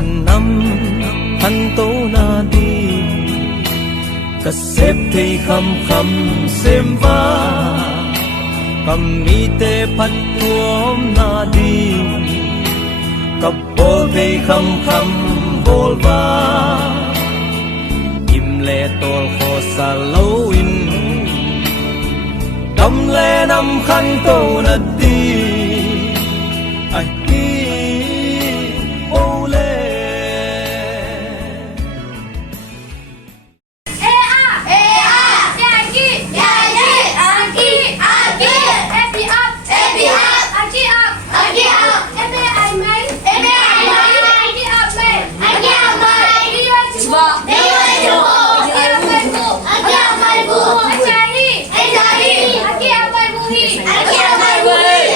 An năm hắn tố na đi Cất xếp thì khăm khăm xem va Cầm mi tê phát tuom na đi Cặp bố thì khăm khăm bồ va Im lệ tôl khô xa lâu in Cầm lệ năm khăn tô na đi Ai đi ô lệ Aquí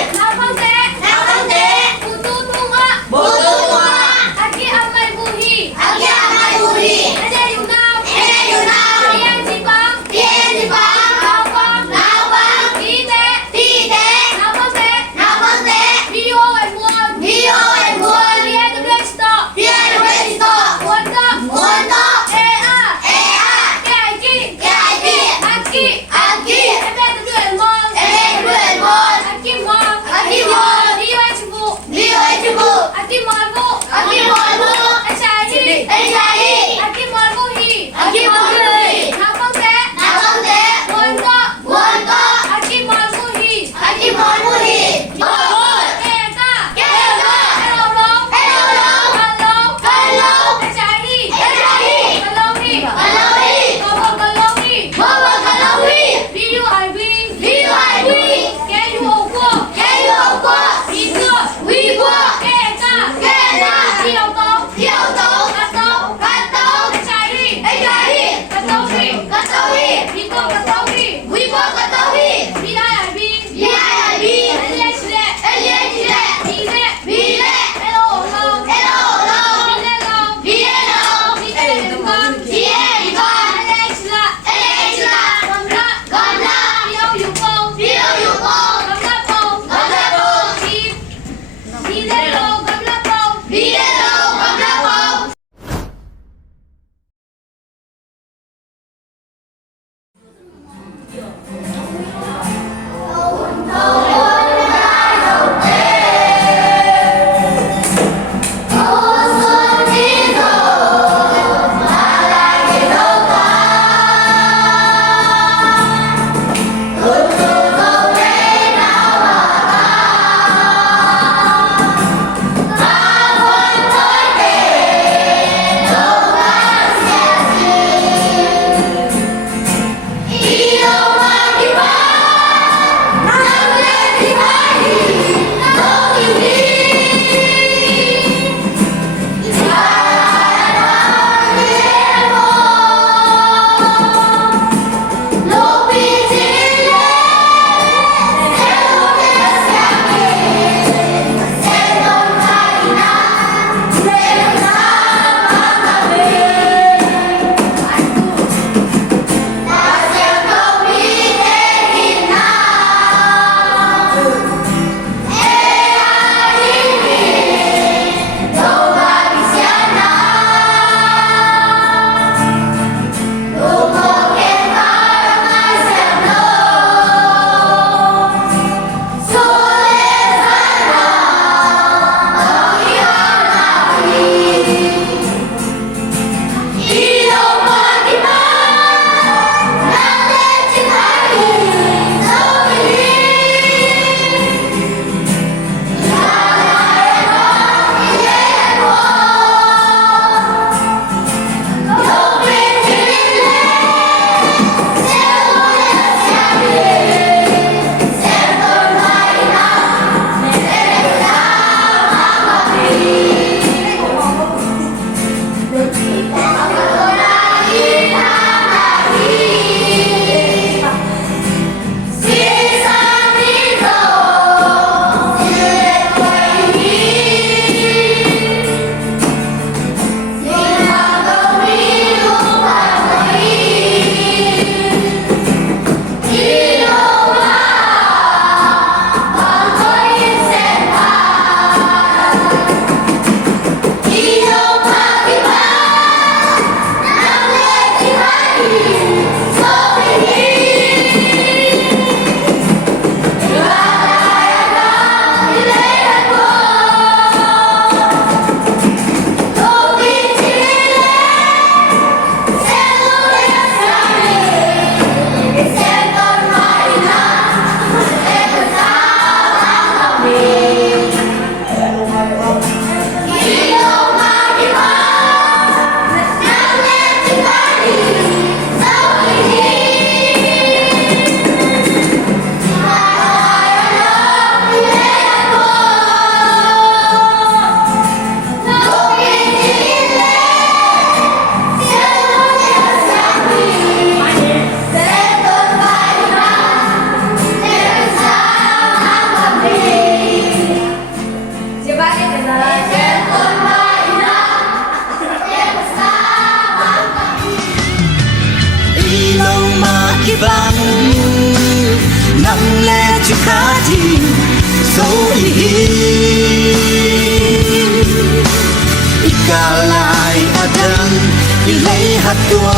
tua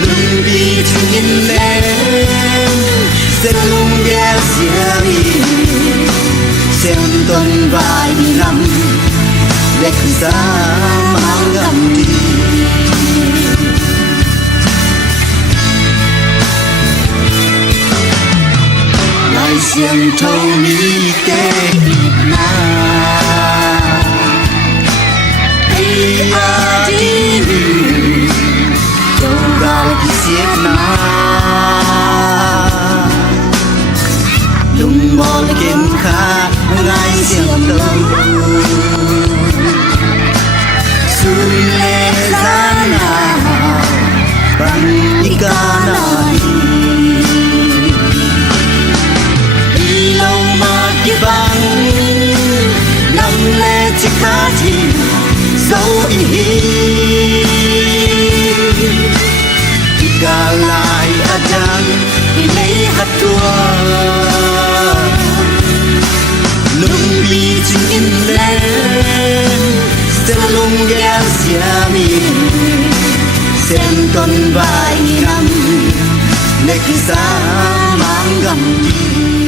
lung đi chung in lên sẽ lung ghé xia đi xem tuần vài năm để cứ ra mang gầm đi lại xem thâu mi tê na ai a đi đâu ra đi xiết na lung bò kiếm khá ngay xiêm đâu xuân lệ ra nào bằng ica nào đi lâu mà kia bằng năm lệ chỉ khá thì dấu ý ica lại adang lấy hạt tua lung bi chinh in lên sẽ lung ghé xia mi xem tuần vài năm để cứ xa mang gầm đi